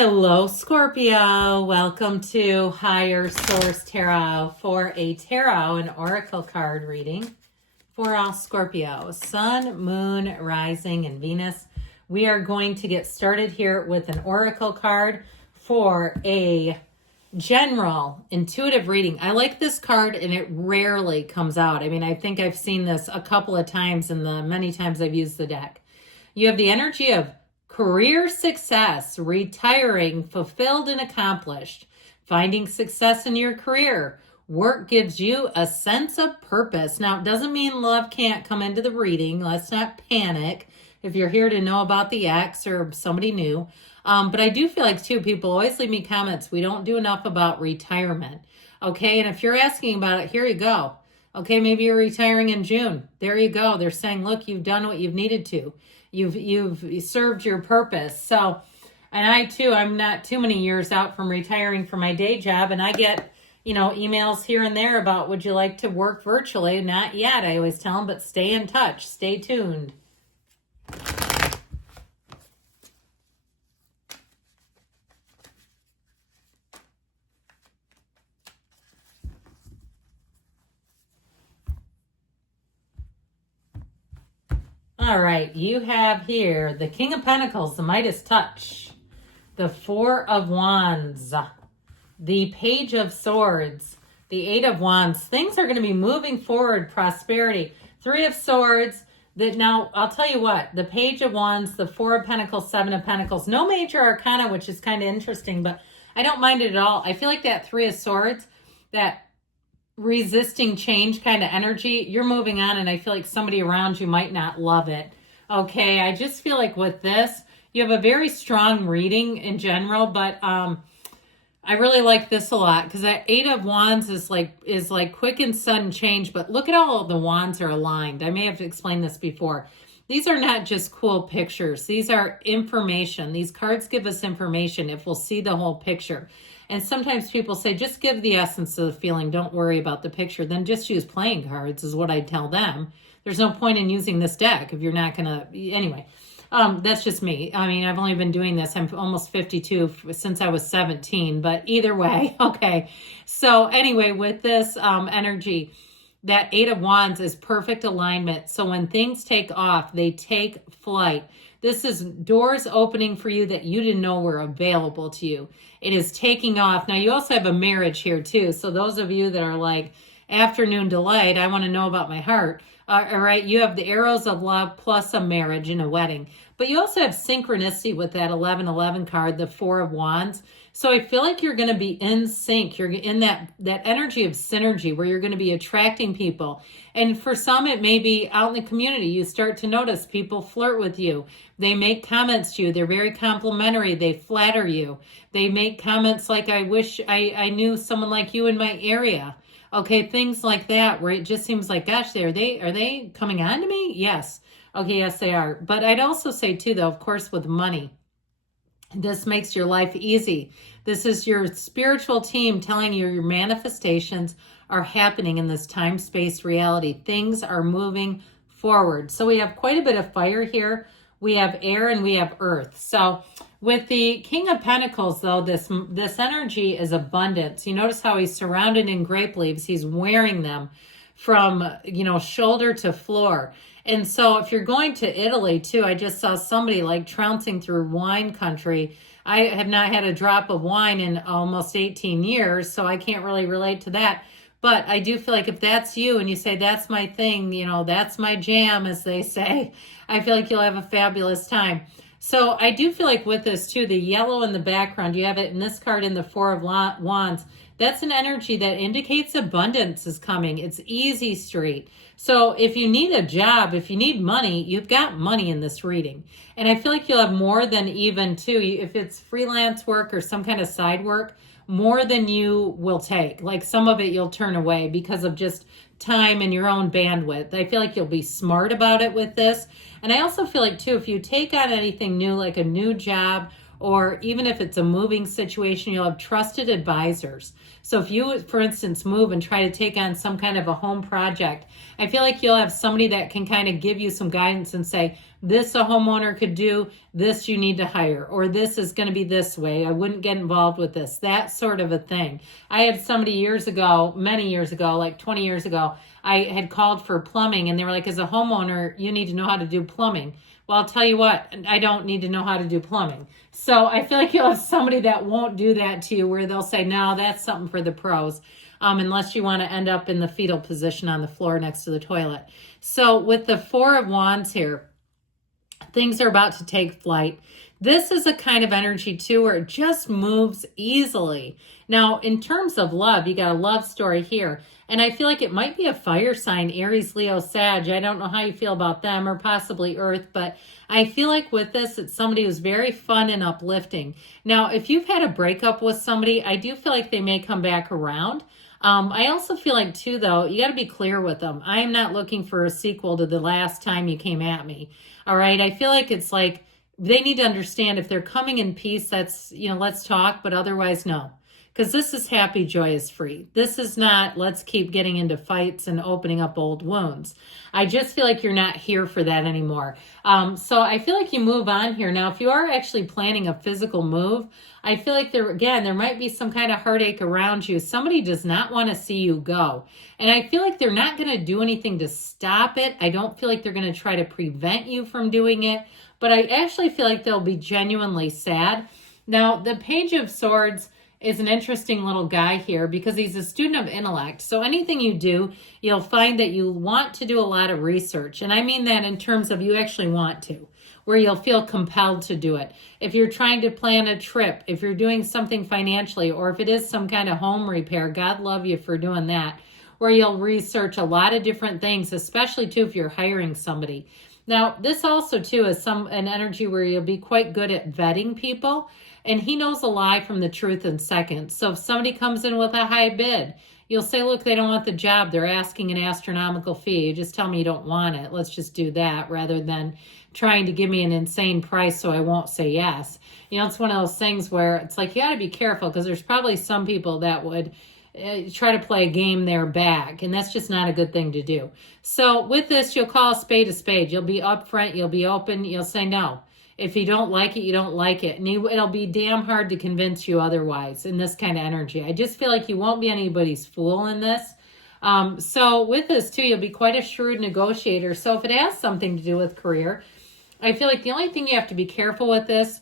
Hello, Scorpio. Welcome to Higher Source Tarot for a tarot and oracle card reading for all Scorpio, Sun, Moon, Rising, and Venus. We are going to get started here with an oracle card for a general intuitive reading. I like this card and it rarely comes out. I mean, I think I've seen this a couple of times in the many times I've used the deck. You have the energy of career success, retiring, fulfilled and accomplished, finding success in your career. Work gives you a sense of purpose. Now, it doesn't mean love can't come into the reading. Let's not panic if you're here to know about the ex or somebody new. But I do feel like, too, people always leave me comments. We don't do enough about retirement. Okay, and if you're asking about it, here you go. Okay, maybe you're retiring in June. There you go. They're saying, look, you've done what you've needed to. You've served your purpose. So, and I too, I'm not too many years out from retiring from my day job, and I get, emails here and there about, would you like to work virtually? Not yet, I always tell them, but stay in touch, stay tuned. All right, you have here the King of Pentacles, the Midas touch, the Four of Wands, the Page of Swords, the Eight of Wands. Things are going to be moving forward, prosperity. Three of Swords. Now, I'll tell you what, the Page of Wands, the Four of Pentacles, Seven of Pentacles. No major arcana, which is kind of interesting, but I don't mind it at all. I feel like that Three of Swords, that resisting change kind of energy, you're moving on, and I feel like somebody around you might not love it. Okay, I just feel like with this, you have a very strong reading in general, but I really like this a lot because that Eight of Wands is like quick and sudden change, but look at all the wands are aligned. I may have explained this before. These are not just cool pictures. These are information. These cards give us information if we'll see the whole picture. And sometimes people say, just give the essence of the feeling. Don't worry about the picture. Then just use playing cards is what I tell them. There's no point in using this deck if you're not going to. Anyway, that's just me. I mean, I've only been doing this. I'm almost 52 since I was 17. But either way, okay. So anyway, with this energy, that Eight of Wands is perfect alignment. So when things take off, they take flight. This is doors opening for you that you didn't know were available to you. It is taking off. Now, you also have a marriage here, too. So those of you that are like, afternoon delight, I want to know about my heart. All right, you have the arrows of love plus a marriage and a wedding. But you also have synchronicity with that 1111 card, the Four of Wands. So I feel like you're going to be in sync. You're in that energy of synergy where you're going to be attracting people. And for some, it may be out in the community. You start to notice people flirt with you. They make comments to you. They're very complimentary. They flatter you. They make comments like, I wish I knew someone like you in my area. Okay, things like that where it just seems like, gosh, are they coming on to me? Yes. Okay, yes, they are. But I'd also say, too, though, of course, with money, this makes your life easy. This is your spiritual team telling you your manifestations are happening in this time-space reality. Things are moving forward. So we have quite a bit of fire here. We have air and we have earth. So with the King of Pentacles, though, this energy is abundance. You notice how he's surrounded in grape leaves. He's wearing them from, shoulder to floor. And so if you're going to Italy, too, I just saw somebody like trouncing through wine country. I have not had a drop of wine in almost 18 years, so I can't really relate to that. But I do feel like if that's you and you say, that's my thing, that's my jam, as they say, I feel like you'll have a fabulous time. So I do feel like with this, too, the yellow in the background, you have it in this card in the Four of Wands. That's an energy that indicates abundance is coming. It's easy street. So if you need a job, if you need money, you've got money in this reading. And I feel like you'll have more than even, too, if it's freelance work or some kind of side work, more than you will take. Like some of it you'll turn away because of just time and your own bandwidth. I feel like you'll be smart about it with this. And I also feel like, too, if you take on anything new, like a new job or even if it's a moving situation, you'll have trusted advisors. So if you, for instance, move and try to take on some kind of a home project, I feel like you'll have somebody that can kind of give you some guidance and say, this a homeowner could do, this you need to hire, or this is going to be this way. I wouldn't get involved with this, that sort of a thing. I had somebody years ago, many years ago, like 20 years ago, I had called for plumbing and they were like, as a homeowner, you need to know how to do plumbing. Well, I'll tell you what, I don't need to know how to do plumbing. So I feel like you'll have somebody that won't do that to you, where they'll say, no, that's something for the pros, unless you want to end up in the fetal position on the floor next to the toilet. So with the Four of Wands here, things are about to take flight. This is a kind of energy too where it just moves easily. Now, in terms of love, you got a love story here. And I feel like it might be a fire sign, Aries, Leo, Sag. I don't know how you feel about them, or possibly Earth, but I feel like with this, it's somebody who's very fun and uplifting. Now, if you've had a breakup with somebody, I do feel like they may come back around. I also feel like too, though, you got to be clear with them. I am not looking for a sequel to the last time you came at me. All right. I feel like it's like they need to understand if they're coming in peace, that's, let's talk, but otherwise, no. Because this is happy, joyous, free. This is not, let's keep getting into fights and opening up old wounds. I just feel like you're not here for that anymore. So I feel like you move on here. Now, if you are actually planning a physical move, I feel like there might be some kind of heartache around you. Somebody does not want to see you go. And I feel like they're not going to do anything to stop it. I don't feel like they're going to try to prevent you from doing it. But I actually feel like they'll be genuinely sad. Now, the Page of Swords is an interesting little guy here because he's a student of intellect. So anything you do, you'll find that you want to do a lot of research. And I mean that in terms of you actually want to, where you'll feel compelled to do it. If you're trying to plan a trip, if you're doing something financially, or if it is some kind of home repair, God love you for doing that, where you'll research a lot of different things, especially too if you're hiring somebody. Now, this also too is an energy where you'll be quite good at vetting people. And he knows a lie from the truth in seconds. So if somebody comes in with a high bid, you'll say, look, they don't want the job. They're asking an astronomical fee. You just tell me you don't want it. Let's just do that rather than trying to give me an insane price so I won't say yes. It's one of those things where it's like you got to be careful because there's probably some people that would try to play a game there back. And that's just not a good thing to do. So with this, you'll call a spade a spade. You'll be upfront. You'll be open. You'll say no. If you don't like it, you don't like it. And it'll be damn hard to convince you otherwise in this kind of energy. I just feel like you won't be anybody's fool in this. So with this too, you'll be quite a shrewd negotiator. So if it has something to do with career, I feel like the only thing you have to be careful with this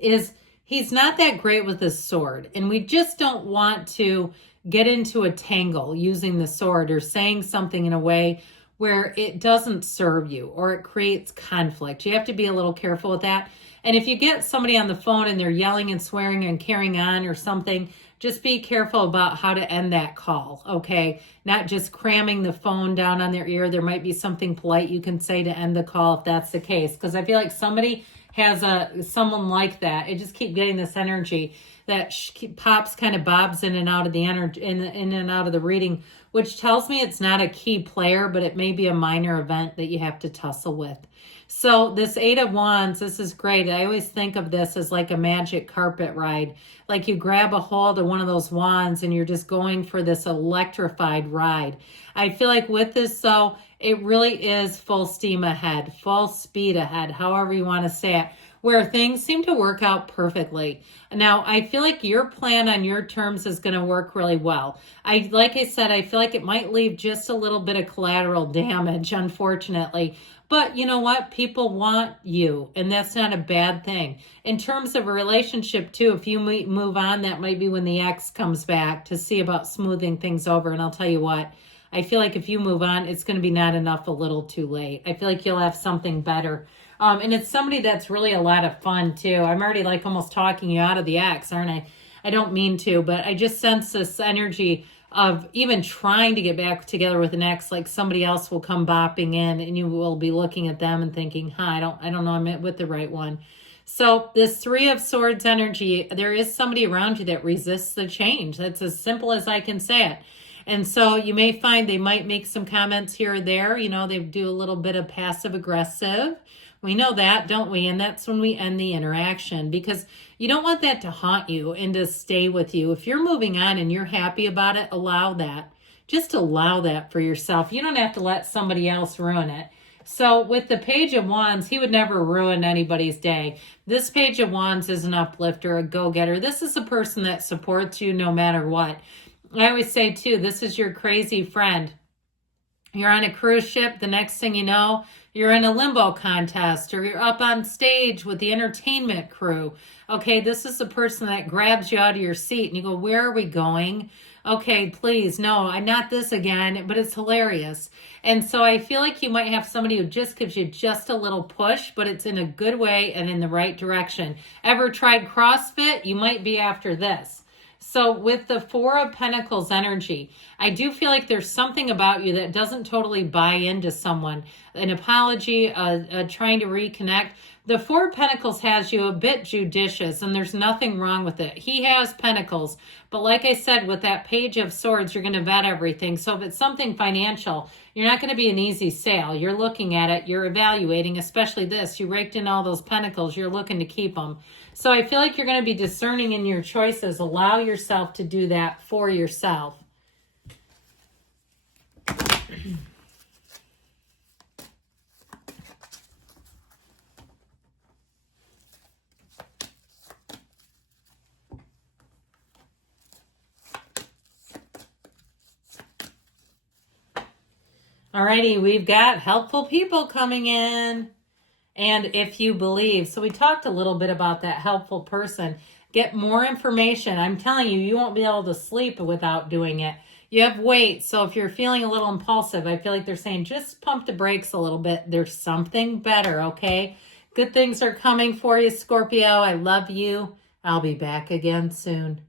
is he's not that great with his sword. And we just don't want to get into a tangle using the sword or saying something in a way where it doesn't serve you or it creates conflict. You have to be a little careful with that. And if you get somebody on the phone and they're yelling and swearing and carrying on or something, just be careful about how to end that call, okay? Not just cramming the phone down on their ear. There might be something polite you can say to end the call if that's the case. Because I feel like somebody has someone like that. It just keep getting this energy that pops, kind of bobs in and out of the energy, in and out of the reading, which tells me it's not a key player, but it may be a minor event that you have to tussle with. So this Eight of Wands, this is great. I always think of this as like a magic carpet ride. Like you grab a hold of one of those wands and you're just going for this electrified ride. I feel like with this, though, it really is full steam ahead, full speed ahead, however you want to say it, where things seem to work out perfectly. Now, I feel like your plan on your terms is going to work really well. Like I said, I feel like it might leave just a little bit of collateral damage, unfortunately. But you know what? People want you, and that's not a bad thing. In terms of a relationship, too, if you move on, that might be when the ex comes back to see about smoothing things over. And I'll tell you what, I feel like if you move on, it's going to be not enough a little too late. I feel like you'll have something better. And it's somebody that's really a lot of fun, too. I'm already like almost talking you out of the ex, aren't I? I don't mean to, but I just sense this energy of even trying to get back together with an ex, like somebody else will come bopping in and you will be looking at them and thinking, I don't know, I'm with the right one. So this Three of Swords energy, there is somebody around you that resists the change. That's as simple as I can say it. And so you may find they might make some comments here or there. They do a little bit of passive aggressive, We know that, don't we? And that's when we end the interaction, because you don't want that to haunt you and to stay with you. If you're moving on and you're happy about it, allow that. Just allow that for yourself. You don't have to let somebody else ruin it. So with the Page of Wands, he would never ruin anybody's day. This Page of Wands is an uplifter, a go-getter. This is a person that supports you no matter what. I always say, too, this is your crazy friend. You're on a cruise ship. The next thing you know, you're in a limbo contest, or you're up on stage with the entertainment crew. Okay, this is the person that grabs you out of your seat and you go, where are we going? Okay, please, no, I'm not this again, but it's hilarious. And so I feel like you might have somebody who just gives you just a little push, but it's in a good way and in the right direction. Ever tried CrossFit? You might be after this. So with the Four of Pentacles energy, I do feel like there's something about you that doesn't totally buy into someone. An apology, trying to reconnect. The Four of Pentacles has you a bit judicious, and there's nothing wrong with it. He has Pentacles, but like I said, with that Page of Swords, you're going to vet everything. So if it's something financial, you're not going to be an easy sale. You're looking at it, you're evaluating, especially this. You raked in all those Pentacles, you're looking to keep them. So I feel like you're going to be discerning in your choices. Allow yourself to do that for yourself. Alrighty, we've got helpful people coming in. And if you believe. So we talked a little bit about that helpful person. Get more information. I'm telling you, you won't be able to sleep without doing it. You have weight. So if you're feeling a little impulsive, I feel like they're saying, just pump the brakes a little bit. There's something better, okay? Good things are coming for you, Scorpio. I love you. I'll be back again soon.